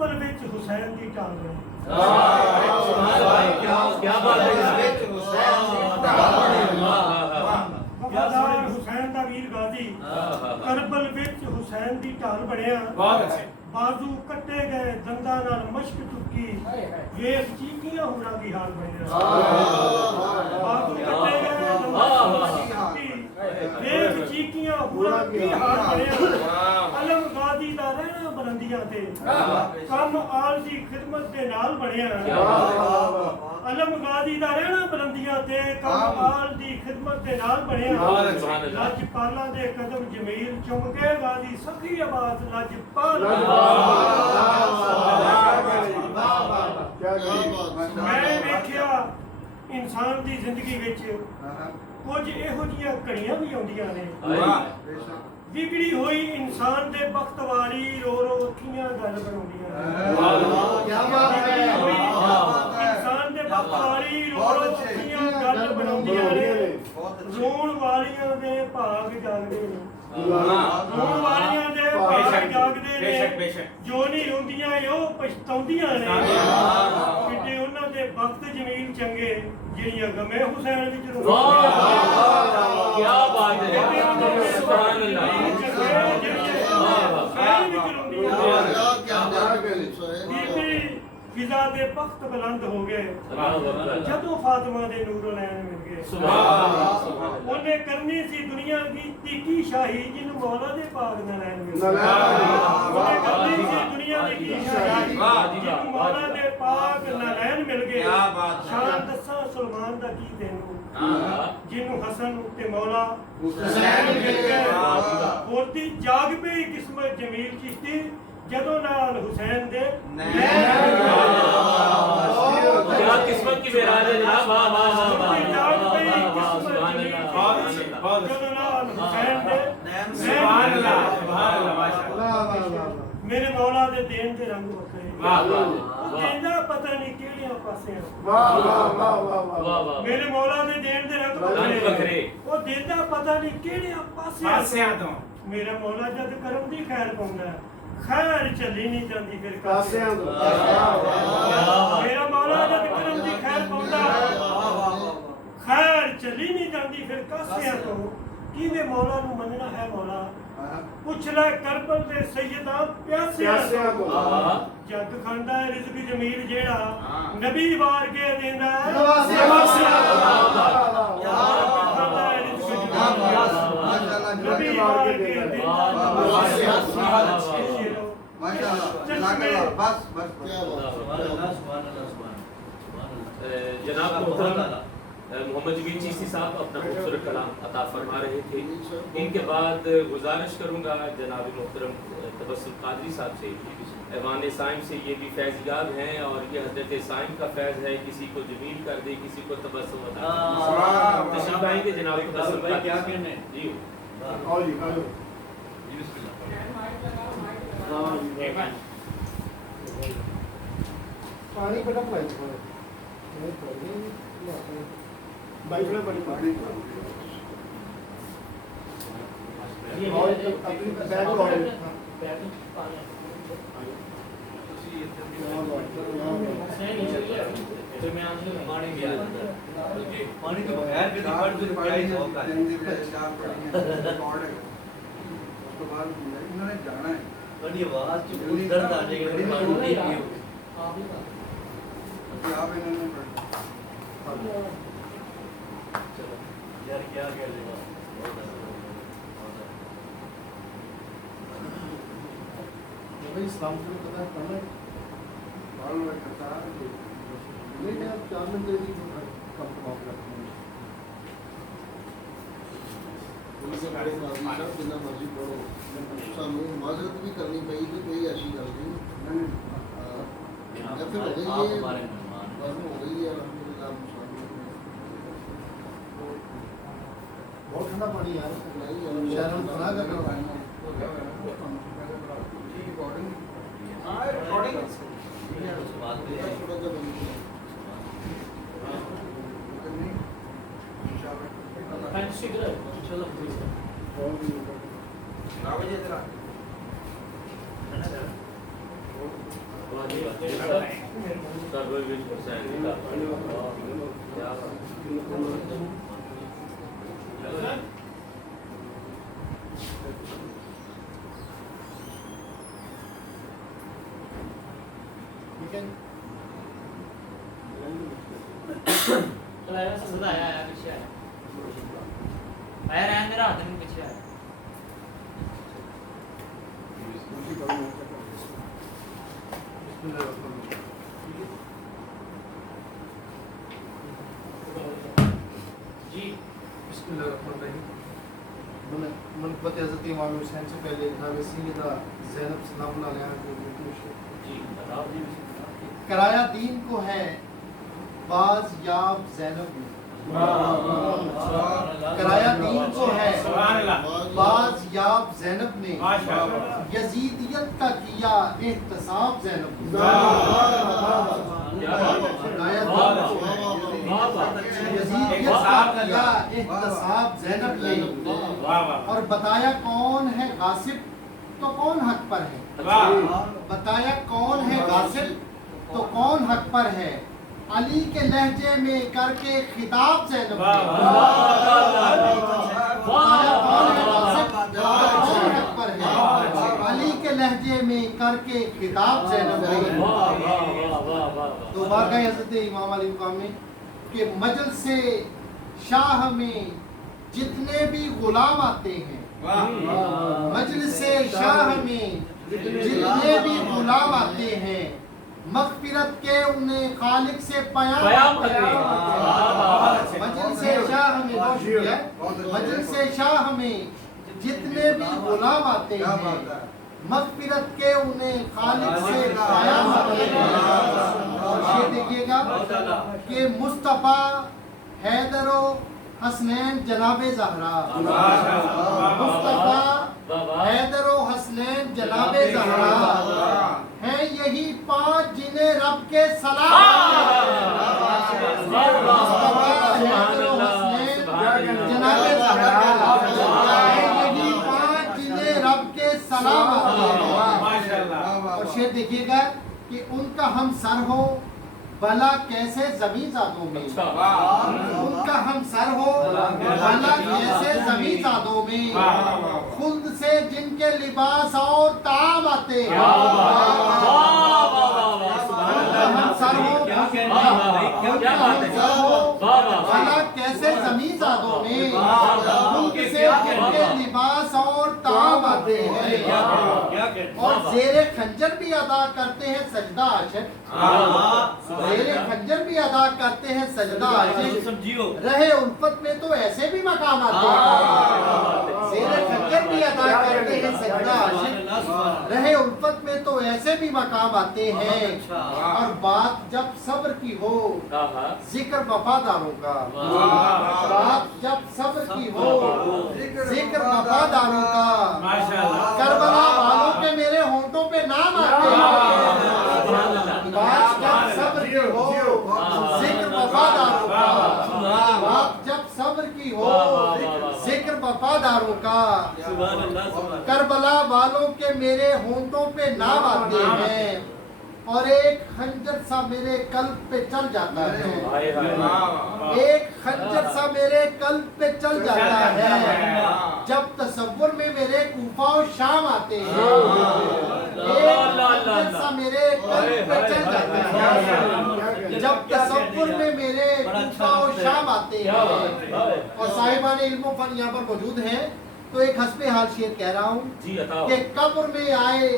करबल विच हुसैन दी ढाल बनी। क्या बात है, वफादार हुसैन दा वीर गाजी करबल विच हुसैन दी ढाल बनया। बाजू कट्टे गए दंदा नाल मश्क चुकी वेख चीकियां हुरा दी हाल बनया। बाजू कट्टे गए दंदा नाल मश्क चुकी वेख चीकियां हुरा दी हाल बनया। अलम गाजी दा रहना बुलंदियां ते कम आल दी खिदमत दे नाल बनया। अलम गाजी दा रहना बुलंदियां ते कम आल दी खिदमत दे नाल बनया। लजपाला दे कदम जमील चुम के गाजी सखी आवाज लजपाल। मैं वेखिया इंसान दी जिंदगी विच कुछ इहो जिहियां घड़ियां भी आउंदियां ने बिगड़ी हुई इंसान दे वक्त वाली रो रो अखियां गल बनाउंदियां। इंसान दे वक्त वाली रो रो अखियां गल बनाउंदियां ने। रोण वालियां दे भाग जागदे ने। रोण वालियां दे भाग जागदे ने। जो नहीं रोंदियां ओ पछताउंदियां ने। किते उन्हां दे वक्त जमीन चंगे ਜਿਹੜੀਆਂ ਗਮੇ ਹੁਸੈਨ ਵਿੱਚ क्या बात है, सुभान अल्लाह। फिजा दे वक्त बुलंद हो गए जदों फातिमा दे नूरो नैन मिल गए। उन्हें करनी सी दुनिया की तीखी शाही जिन्हों मौला दे पाक दा नैन मिल गए। उन्हें करनी सी दुनिया की तीखी शाही जिन्हों मौला दे पाक दा नैन मिल गए। शान दसा सुलेमान दा की तैनूं जिन्हों हसन ते मौला हुसैन मिल गए। होती जाग पे किस्मत जमील चिश्ती जदों नाल हुसैन दे क्या किस्मत की बेराज है जनाब। वाह वाह वाह वाह, सुभान अल्लाह। जदों नाल हुसैन दे सुभान अल्लाह, सुभान अल्लाह, माशाअल्लाह। मेरे मौला दे देन दे रंग वखरे। वाह वाह देंदा पता नहीं किहड़ियां पासे। वाह वाह वाह वाह वाह वाह, मेरे मौला दे देन दे रंग वखरे। ओ देंदा पता नहीं किहड़ियां पासियां तो। मेरा मौला जद करम दी खैर पाउंदा खैर चली नहीं जाती फिर कासियां तो। मेरा मौला जद करम दी खैर पाउंदा खैर चली नहीं जाती फिर कासियां तो। किवें मौला नूं मनना है मौला पुछ ले करबल दे सैयदा प्यासियां तो। जग खांदा है रिज़्क जमील जेड़ा नबी वार के देंदा है नवासियां तो। खांदा है रिज़्क जमील नबी वार के देंदा है नवासियां तो। जनाब मोहतरम मोहम्मद जमील चिश्ती साहब अपना खूबसूरत कलाम अता फरमा रहे थे। इनके बाद गुजारिश करूंगा जनाब मोहतरम तबस्सुम कादरी साहब से, ऐवान साइम से, ये भी फैज़ याब हैं और ये हज़रत साइम का फैज़ है। किसी को जमील कर दे, किसी को तबस्सुम अता तशरीफ आएंगे जनाब तबस्सुम भाई। क्या कहने जी पानी बड़ा पाई बाइक में बड़ी पानी और अपनी बैग और पानी तो यार के बाद जो प्राइस होता है उसके बाद इन्होंने जाना है बड़ी आवाज की पूरी दर्द आ जाएगी बड़ी पानी नहीं पियो आप इन्होंने चलो यार क्या कह लेगा भाई इस्लाम को पता है पढ़ना है बाल में करता है नहीं आप 4 मिनट दे दीजिए कम ऑफ रखते हैं पुलिस गाड़ी से सब जितना मर्जी पढ़ो सानू माजरत भी करनी पई कि कोई ऐसी गल नहीं जब तक हो गई है बस हो गई है अल्हम्दुलिल्लाह बहुत ठंडा पानी यार नहीं शहर में बना कर सरवर बिन हुसैन का क्या चलाया सदा आया पीछे आया रहने मेरा हाथ में पीछे आया जी मनक़बत हज़रत इमाम हुसैन से पहले जनाब सैयदा ज़ैनब सलामुल्लाह अलैहा को जी बताओ जी कराया दीन को है बाज याब ज़ैनब ने कराया दीन को है बाज याब ज़ैनब ने यजीदियत का किया एहतसाब ज़ैनब ने कराया दीन को यजीदियत का किया एहतसाब ज़ैनब ने और बताया कौन है गासिब तो कौन हक पर है बताया कौन है गासिब तो कौन हक पर है अली के लहजे में करके खिताब ज़ैनब ने बताया कौन है गासिब तो कौन हक पर है अली के लहजे में करके खिताब ज़ैनब ने तो बारगाह हज़रत इमाम अली मुकाम में कि मजलिस से शाह में जितने भी गुलाम आते हैं मजलिस से शाह में जितने भी गुलाम आते हैं मग़फ़िरत के उन्हें खालिक से पयाम करते हैं मजलिस से शाह में बहुत शुक्रिया मजलिस से शाह में जितने भी गुलाम आते हैं मग़फ़िरत के उन्हें खालिक से पयाम करते हैं और ये देखिएगा कि मुस्तफ़ा हैदरो हसनैन जनाबे ज़हरा मुस्तफ़ा हैदरो हसनैन जनाबे ज़हरा हैं यही पांच जिन्हें रब के सलाम मुस्तफ़ा हैदरो हसनैन जनाबे ज़हरा हैं यही पांच जिन्हें रब के सलाम और शेर देखिएगा कि उनका हम सर हो भला कैसे ज़मीं ज़ादों में उनका हम सर हो भला कैसे ज़मीं ज़ादों में खुद से जिनके लिबास और ताम आते हैं हम सर हो भला कैसे ज़मीं ज़ादों में खुद से जिनके लिबास और ताम आते हैं और ज़ेरे खंजर भी अदा करते हैं सजदा आशिक ज़ेरे खंजर भी अदा करते हैं सजदा आशिक रहे उल्फत में तो ऐसे भी मकाम आते हैं ज़ेरे खंजर भी अदा करते हैं सजदा आशिक रहे उल्फत में तो ऐसे भी मकाम आते हैं और बात जब सब्र की हो जिक्र वफादारों का बात जब सब्र की हो जिक्र वफादारों का करबला वालों के मेरे होंठों पे नाम आते हैं बात जब सब्र की हो जिक्र वफादारों का बात जब सब्र की हो जिक्र वफादारों का करबला वालों के मेरे होंठों पे नाम आते हैं और एक खंजर सा मेरे कल्ब पे चल जाता है एक खंजर सा मेरे कल्ब पे चल जाता है जब तसव्वुर में मेरे कूफा और शाम आते हैं एक खंजर सा मेरे कल्ब पे चल जाता है जब तसव्वुर में मेरे कूफा और शाम आते हैं और साहिबान इल्म व फन यहाँ पर मौजूद हैं तो एक हस्बे हाल शेर कह रहा हूँ कि कब्र में आए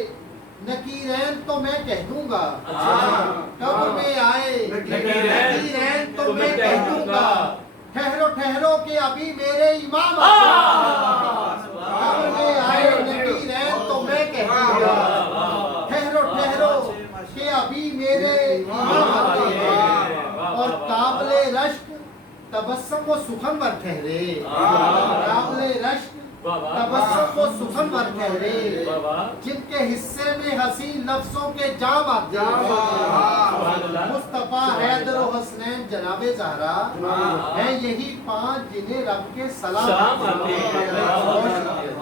नकीरैन तो मैं कह दूंगा कब्र में आए नकीरैन तो मैं कह दूंगा ठहरो ठहरो के अभी मेरे इमाम कब्र में आए नकीरैन तो मैं कह दूंगा ठहरो ठहरो के अभी मेरे इमाम आते हैं और काबिले रश्क तबस्सुम व सुखनवर ठहरे काबिले रश्क तबस्सुम वो सुखनवर चेहरे वाह वाह जिनके हिस्से में हसीन लफ्जों के जाम आते सुभान हैं। अल्लाह। मुस्तफा हैदर और हसनैन जनाबे ज़हरा हैं यही पांच जिन्हें रब के सलाम सलाम आते हैं।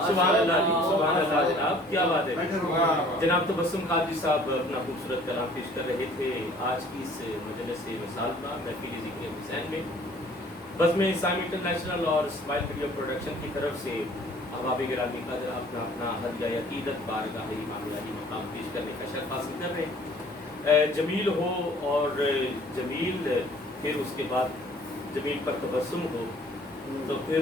सुभान अल्लाह जी, सुभान अल्लाह जनाब, क्या बात है। जनाब तबस्सुम कादरी साहब अपना खूबसूरत कलाम पेश कर रहे थे आज की इस मजलिस मुसालमा महफिल ज़िक्र हुसैन में। बज़्म इस्लामी इंटरनेशनल और स्माइल वीडियो प्रोडक्शन की तरफ से अहबाब गिरामी का अपना हदिया अकीदत बारगाह इमाम अली मकाम पेश करने का शर्फ हासिल कर रहे हैं। जमील हो और जमील, फिर उसके बाद जमील पर तबस्सुम हो, तो फिर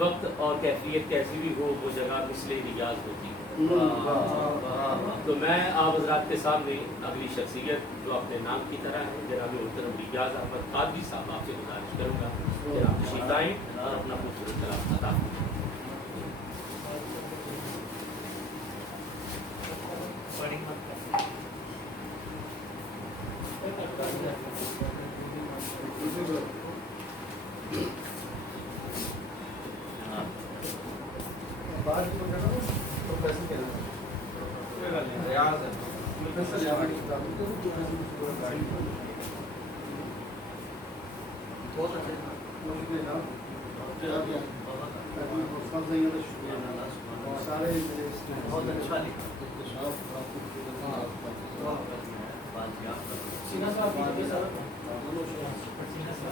वक्त और कैफियत कैसी भी हो वो जगह मिसले रियाज होती है। तो मैं आप हज़रात के सामने अगली शख्सियत जो अपने नाम की तरह है जनाब मोहतरम रियाज अहमद कादरी साहब, आपसे गुजारिश करूँगा जनाब तशरीफ लाएं और अपना खूबसूरत कलाम अता फरमाएं। बाहर की वजह ना प्रोफेसर कह रहा बहुत अच्छे सारे बहुत अच्छा सीना से आप आगे सर सीना से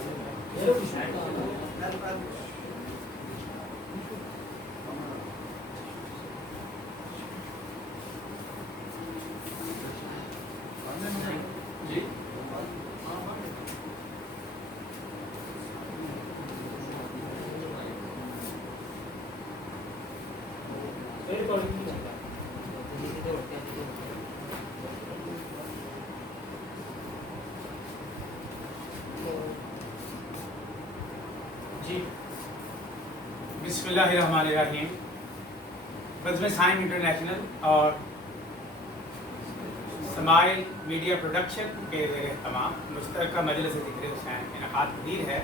जी जी बिस्मिल्लाहिर्रहमानिर्रहीम। बज़्म साइम इंटरनेशनल और स्माइल मीडिया प्रोडक्शन के तमाम मुश्तरका मजलिस ज़िक्र हुसैन इनकाद पदीर है।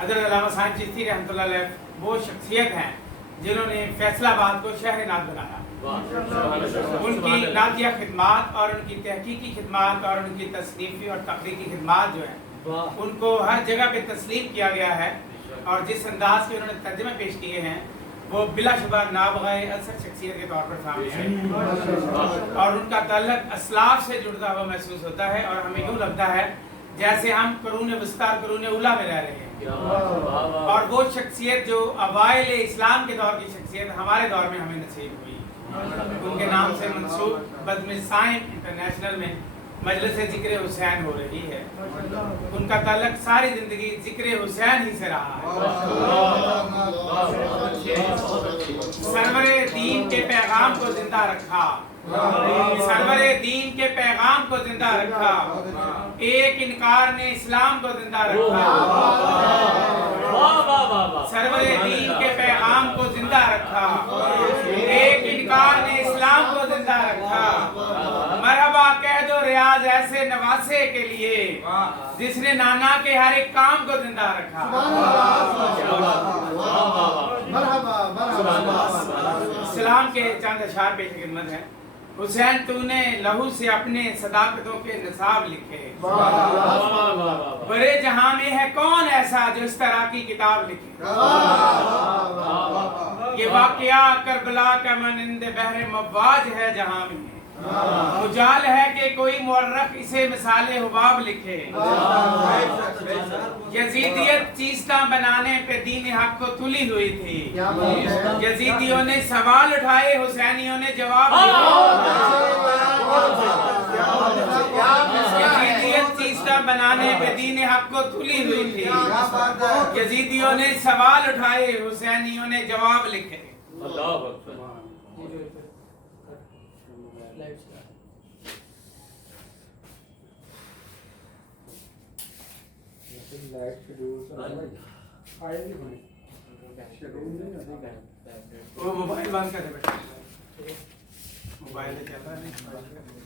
हज़रत अल्लामा साहिब चिश्ती रहमतुल्लाह अलैह वो शख्सियत हैं जिन्होंने फैसलाबाद को शहर नात बनाया। उनकी नातिया खिदमात और उनकी तहकीकी खिदमात और उनकी तसनीफ़ी और तकरीकी खिदमात जो हैं उनको हर जगह पे तस्लीम किया गया है और जिस अंदाज के उन्होंने तर्जुमे पेश किए हैं वो बिलाशुबा नाबग़ाए असर शख्सियत के तौर पर सामने है और उनका ताल्लुक असलाफ से जुड़ता हुआ महसूस होता है और हमें यूँ लगता है जैसे हम करून विस्तार करून उला में रह रहे हैं। और वो शख्सियत जो अवाइल इस्लाम के दौर की शख्सियत हमारे दौर में हमें नसीब हुई, उनके नाम से मंसूब बज़्म साइम इंटरनेशनल में मजलिस ज़िक्र हुसैन हो रही है। उनका ताल्लुक सारी जिंदगी ज़िक्र हुसैन ही से रहा है। सरवरे दीन के पैगाम को जिंदा रखा, सरवरे दीन के पैगाम को जिंदा रखा, एक इनकार ने इस्लाम को जिंदा रखा। सरवरे दीन के पैगाम को जिंदा रखा, एक इनकार ने इस्लाम को जिंदा रखा। मरहबा कह दो रियाज ऐसे नवासे के लिए जिसने नाना के हर एक काम को जिंदा रखा। इस्लाम के चंद अशार पेश खिदमत है। हुसैन तूने लहू से अपने सदाकतों के निसाब लिखे, बड़े जहां में है कौन ऐसा जो इस तरह की किताब लिखे। ये वाकया करबला का मानिंद बहरे मवाज है जहां में, मुजाल है कि कोई मुअर्रख इसे मिसाले हुबाब लिखे। यजीदियत चीज़ता बनाने पे दीन हक को तुली हुई थी, यजीदियों ने सवाल उठाए हुसैनियों ने जवाब यजीदियत चीज़ता बनाने पे दीन हक को तुली हुई थी, यजीदियों ने सवाल उठाए हुसैनियों ने जवाब लिखे। अल्लाह अकबर। वो मोबाइल बंद कर दे बेटा, मोबाइल चल रहा है।